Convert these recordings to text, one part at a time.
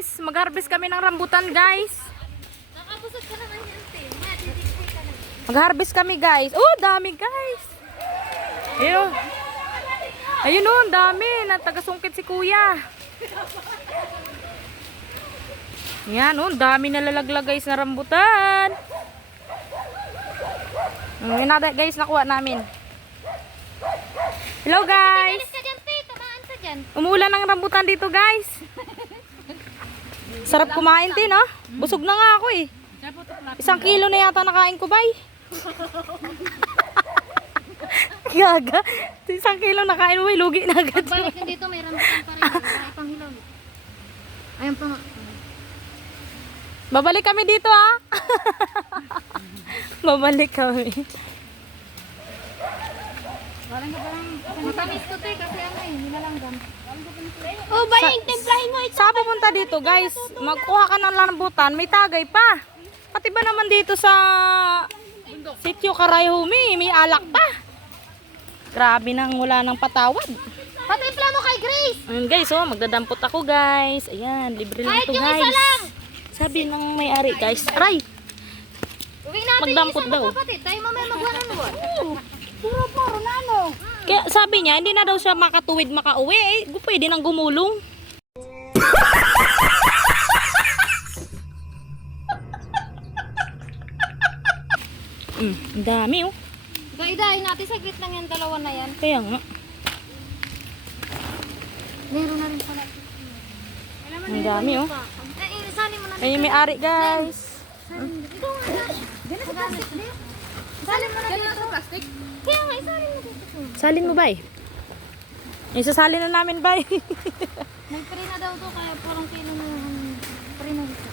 Mag-harvest kami ng rambutan, guys. Nakabusog ka naman yan, te. Mag-harvest kami, guys. Oh, dami, guys. Ayun. Ayun oh, dami. Natagasungkit si kuya. Yan oh, dami nalalaglag, guys, na rambutan. Yun na, guys, nakuha namin. Hello, guys. Bilis ka dyan, te. Tamaan ka dyan. Umuulan ng rambutan dito, guys. Sarap kumain din, no? Busog na nga ako eh. 1 kilo na yata nakain ko, bay. Gaga. 1 kilo nakain mo, bay. Lugi na agad. Pagbalik din dito, may rambutan pa rin. Ay, pang hilaw. Ayun pa nga. Babalik kami dito, ha? Babalik kami. Matamis ko, te. Kasi ano eh, nilalanggam. Oh, baying, templahin mo ito. Saan pupunta dito, guys? Magkuha ka ng rambutan, may tagay pa. Pati ba naman dito sa Sitio Karayhumi, may alak pa. Grabe nang wala nang patawad. Patimpla mo kay Grace. Ayun, guys, oh, magdadampot ako, guys. Ayan, libre lang Kahit to, yung guys. isa lang. Sabi ng may-ari, guys. Aray, Uwi natin Magdampot yung daw. isa kapatid. Tayo mamaya mag-1-on-1. Puro-puro na, no? kaya sabi niya, hindi na daw siya makatuwid makauwi. Eh, pwede nang gumulong. Ang dami, oh. Gaidahin natin, saglit lang yan, dalawa na yan. Kaya nga. Meron na rin pala. Ang dami, oh. Sali mo na. Ayun yung may-ari, guys. Ikaw nga. Ganun sa plastic, di? Sali mo na dito. Sa plastic? Kaya nga, isali mo dito. Salin mo, bay. Isasali na namin, bay. May pre na daw to, kaya parang kilo na pre na dito.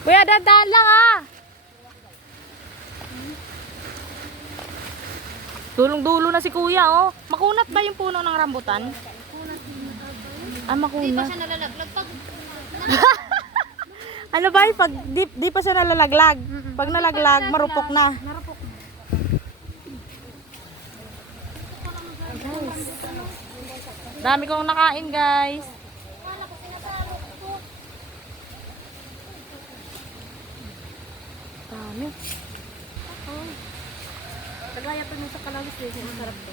Kuya, dadaan lang, ah. Dulong-dulo na si kuya, oh. Makunat ba yung puno ng rambutan? Ah, Di pa makunat. siya nalalaglag. Pag Ano ba, pag di pa siya nalalaglag. Pag nalaglag, marupok na. narapok na. Dami kong nakain, guys. Dami. Lagaya pa nung sa kalalis din, masarap to.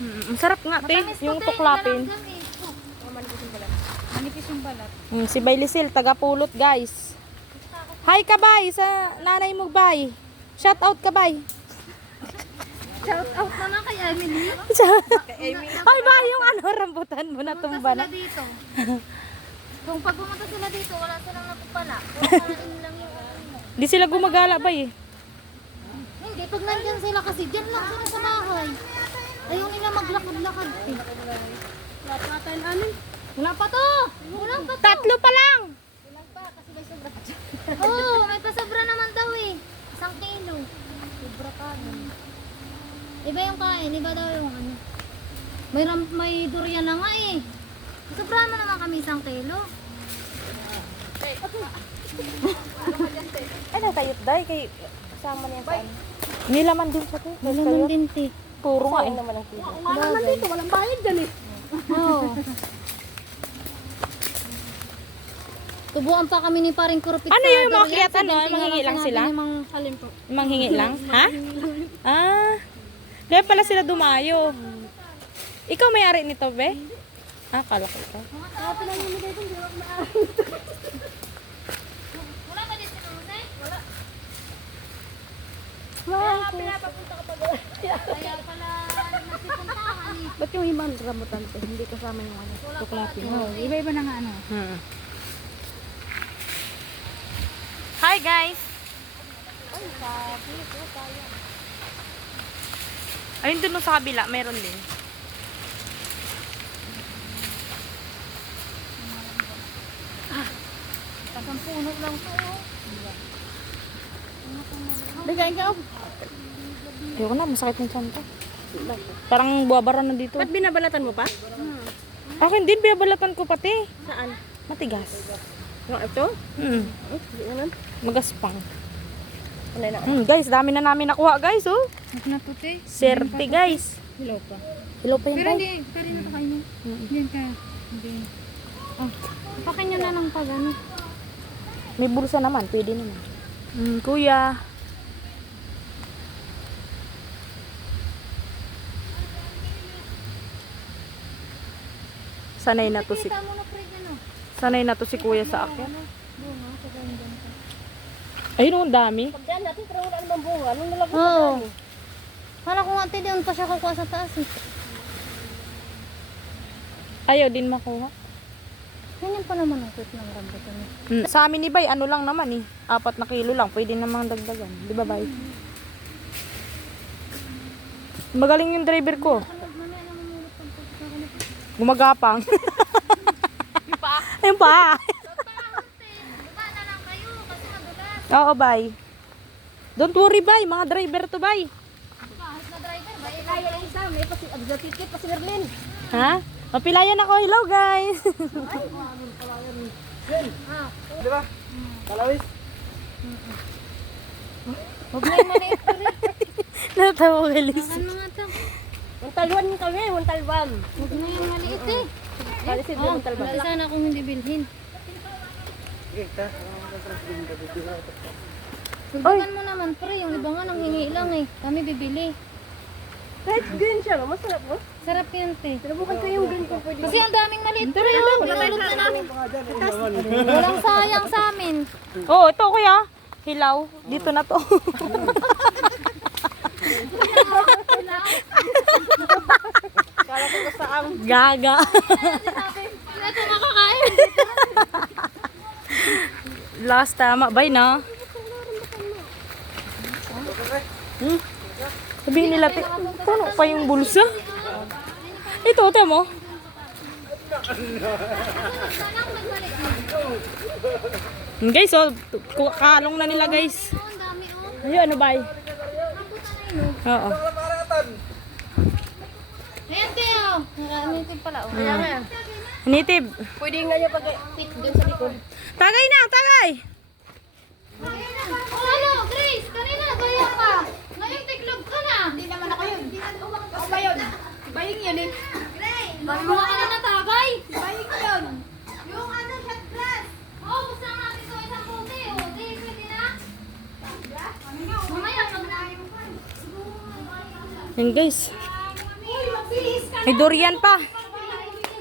Ang sarap nga, te. Yung tuklapin. Manipis yung balat. Si Bay Lisil, taga-pulot, guys. Hi ka, Bay, sa nanay mo, Bay. Shout out ka, Bay. Shout out naman kay Emily. Ay, Bay, yung ano, rambutan mo na tumba na. Sila dito. Kung pag pumunta sila dito, wala silang napupala. Kumain lang yung ano. Di sila gumagala, Bay. Hindi, pag nandyan sila kasi dyan lang sila sa bahay. Ayaw nila maglakad-lakad. Wala pa tayong anin. Wala pa to! Wala pa to! 3 pa lang. Wala pa, kasi may sobra. Oo, may pasobra naman daw eh. 1 kilo. Sobra ka. Iba yung kain, iba daw yung ano. May durian na nga eh. Sobra mo naman kami 1 kilo. Ay, natayot, Day. Kay kasama niya sa ano. Nilaman din siya, te. Wala naman din te. Puro nga, eh. Wala naman dito, walang bayad dyan eh. Oo. Tubuan pa kami ni paring kurupit. Ano sa yung mga durian, kiyat, ano? 70 Manghingi lang sinabi sila? ni Mang Salim po. Manghingi lang? Ha? Ah. Kaya pala sila dumayo. Ikaw may-ari nito, be? Ah, kala ko ito. Wala ba din sinunod? Wala. Wow. Pinapapunta ka pa doon. Kaya pala nagsipuntahan eh. Ba't yung ibang rambutan to? Hindi kasama yung ano? Tuklapin. Iba-iba na nga ano. Hi, guys. Ayun dun sa kabila, meron din. Tagang puno lang to. Bigay ka. Ayoko na, masakit yung tiyan ko. Parang buwabara na dito. Ba't binabalatan mo pa? Akin din, biyabalatan ko pati. Saan? Matigas. Yung ito? Mm. Ano? Magaspang. Ano na? Guys, dami na namin nakuha, guys, oh. Huwag na puti. Serte, guys. Hilaw pa. Hello pa yun, Pero guys. hindi, pero na kainin. Hindi ka. Hindi. Pakin nyo na lang pag ano. May bulsa naman, pwede naman. Kuya. Sanay na to si Kita mo na pre ano. Sanay na to si kuya sa akin. Bunga, saka yung ganito. Ayun, ang dami. Pag dyan natin, pero wala namang bunga. Anong nalagay Oo. Kala ko nga ate, doon pa siya kukuha sa taas eh. Ayaw din makuha. Ganyan pa naman ang cute ng rambutan eh. Sa amin ni Bay, ano lang naman 4 na kilo lang. Pwede namang dagdagan. Di ba, Bay? Magaling yung driver ko. Gumagapang. Yung pa. Baba na lang kayo kasi madulas. Oo, Bay. Don't worry, Bay. Mga driver to, Bay. Kahit na driver, ba Kaya lang isa, may pasi, agda ticket, pasi Merlin. Ha? Mapilayan ako. Hello, guys. Di ba? Kalawis. Huwag na yung maliit pa rin. Natawa ka, Liz. Ano nga to? Muntalwan kami, muntalwan. Huwag na yung maliit eh. Kalisid na muntalwan. Wala sana akong hindi bilhin. Okay, ta. Subukan mo naman pre, yung iba nga nang hingi lang eh. Kami bibili. Kahit green siya, masarap mo. Sarap yun te. Sinubukan ko yung green kung pwede. Kasi ang daming maliit pre oh. Pinulot na namin. Walang sayang sa amin. Oh, ito, kuya. Hilaw. Dito na to. Kala ko basta ang Gaga. Ito makakain. Last tama. Bay na. Sabihin nila, puno pa yung bulsa. Ito, ito mo. Guys, oh, kalong na nila, guys. Oh, ang dami oh. Ayun, ano, bay? Oo. Ayan te oh. Nakamitin pala oh. kaya nga. Nitib. Pwede nga yung pag-tip dun sa likod. Tagay na, tagay! Oh, ano, Grace, kanina gaya ka. Ngayon tiklog ka na. Hindi naman ako yun. Ako ba yun? Baying yun eh. Grace, mga ka na natagay. Baying yun. Yung ano, shot glass. Oh, gusto lang natin ito isang puti. Oh, di, pwede na. Mamaya, pag na. Yan, guys. Uy, magbilis ka. May durian pa.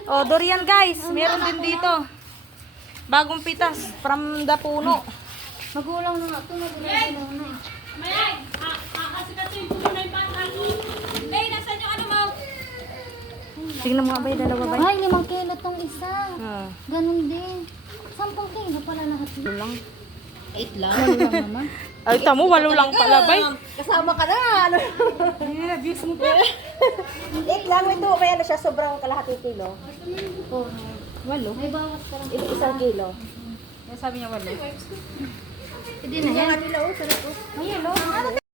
Oh, durian, guys. Meron din dito. Bagong pitas. From the puno. Magulang na nga ito. Magulang na eh. Tingnan mo nga, bay. Dalawa, bay. Ay, 5 kilo tong isa. Ah, Ganun din. 10 kilo pala lahat. ito lang. 8 lang. Wala lang naman. Ay, tamo, 8 lang pala, bay. Kasama ka na, ano? Abuse mo pa. Eight lang ito, kaya na siya sobrang kalahating kilo. Oh, 8. May bawas ka lang. Isang kilo. Sabi niya 8. Pwede na yan. Ang nila, oh, sarap oh. Ayun, oh.